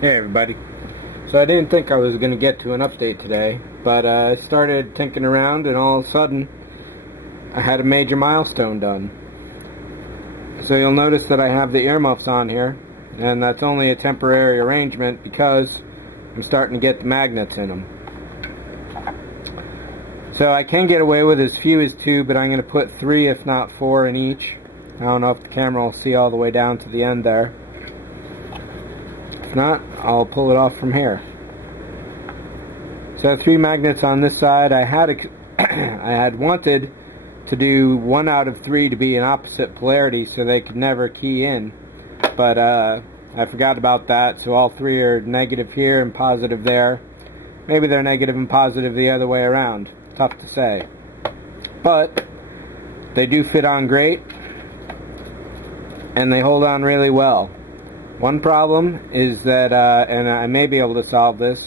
Hey everybody. So I didn't think I was going to get to an update today, but I started tinking around and all of a sudden I had a major milestone done. So you'll notice that I have the earmuffs on here, and that's only a temporary arrangement because I'm starting to get the magnets in them. So I can get away with as few as 2, but I'm going to put 3 if not 4 in each. I don't know if the camera will see all the way down to the end there. If not, I'll pull it off from here. So 3 magnets on this side. I had wanted to do 1 out of 3 to be an opposite polarity so they could never key in, but I forgot about that, so all 3 are negative here and positive there. Maybe they're negative and positive the other way around. Tough to say. But they do fit on great, and they hold on really well. One problem is that, and I may be able to solve this,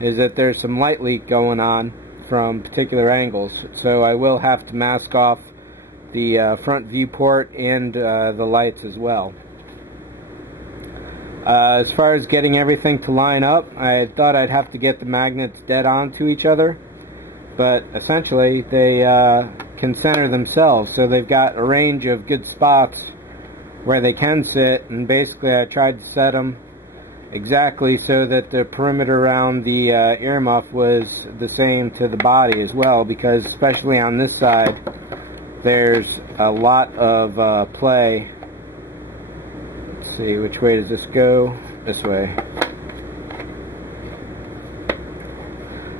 is that there's some light leak going on from particular angles. So I will have to mask off the front viewport and the lights as well. As far as getting everything to line up, I thought I'd have to get the magnets dead on to each other, but essentially they can center themselves, so they've got a range of good spots where they can sit, and basically I tried to set them exactly so that the perimeter around the earmuff was the same to the body as well, because especially on this side there's a lot of play. Let's see, which way does this go? This way.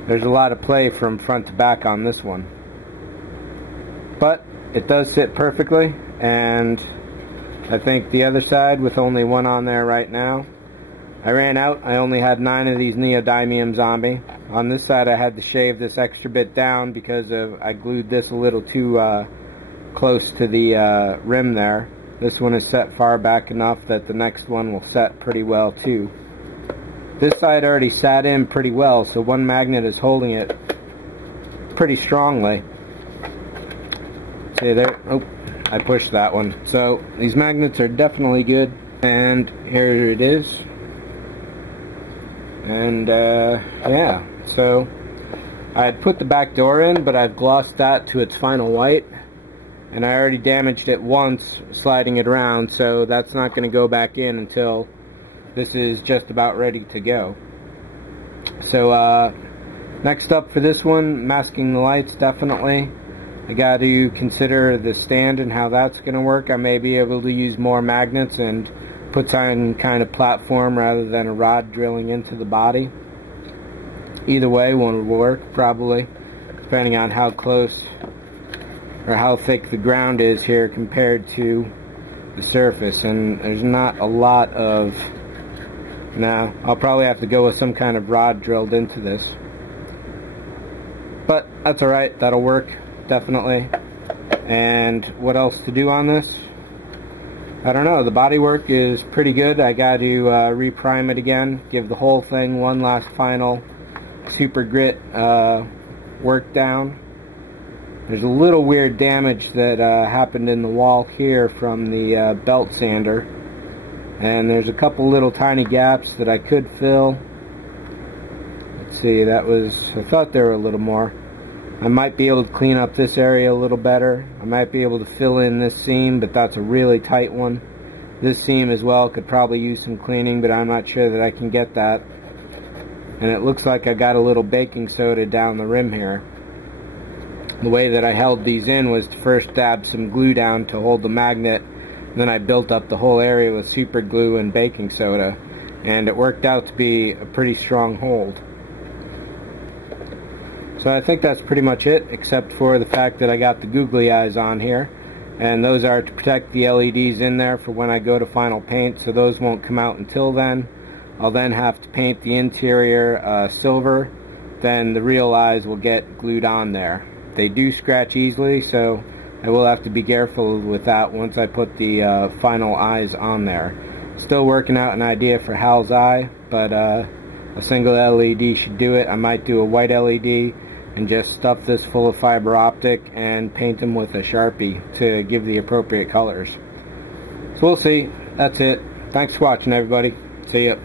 There's a lot of play from front to back on this one, but it does sit perfectly, and I think the other side with only 1 on there right now. I ran out. I only had 9 of these neodymiums on me. On this side I had to shave this extra bit down because I glued this a little too close to the rim there. This one is set far back enough that the next one will set pretty well too. This side already sat in pretty well, so one magnet is holding it pretty strongly. See there? Oh, I pushed that one. So these magnets are definitely good, and here it is. And yeah, so I had put the back door in, but I've glossed that to its final white, and I already damaged it once sliding it around, so that's not going to go back in until this is just about ready to go. So next up for this one, masking the lights, definitely. I got to consider the stand and how that's going to work. I may be able to use more magnets and put some kind of platform rather than a rod drilling into the body. Either way, one will work probably, depending on how close or how thick the ground is here compared to the surface. And there's not a lot of... Now, I'll probably have to go with some kind of rod drilled into this, but that's alright, that'll work. Definitely. And what else to do on this? I don't know. The bodywork is pretty good. I got to reprime it again, give the whole thing one last final super grit work down. There's a little weird damage that happened in the wall here from the belt sander, and there's a couple little tiny gaps that I could fill. Let's see, I thought there were a little more. I might be able to clean up this area a little better. I might be able to fill in this seam, but that's a really tight one. This seam as well could probably use some cleaning, but I'm not sure that I can get that. And it looks like I got a little baking soda down the rim here. The way that I held these in was to first dab some glue down to hold the magnet, then I built up the whole area with super glue and baking soda, and it worked out to be a pretty strong hold. So I think that's pretty much it, except for the fact that I got the googly eyes on here, and those are to protect the LEDs in there for when I go to final paint, so those won't come out until then. I'll then have to paint the interior silver, then the real eyes will get glued on there. They do scratch easily, so I will have to be careful with that once I put the final eyes on there. Still working out an idea for HAL's eye, but a single LED should do it. I might do a white LED and just stuff this full of fiber optic and paint them with a Sharpie to give the appropriate colors. So we'll see. That's it. Thanks for watching, everybody. See ya.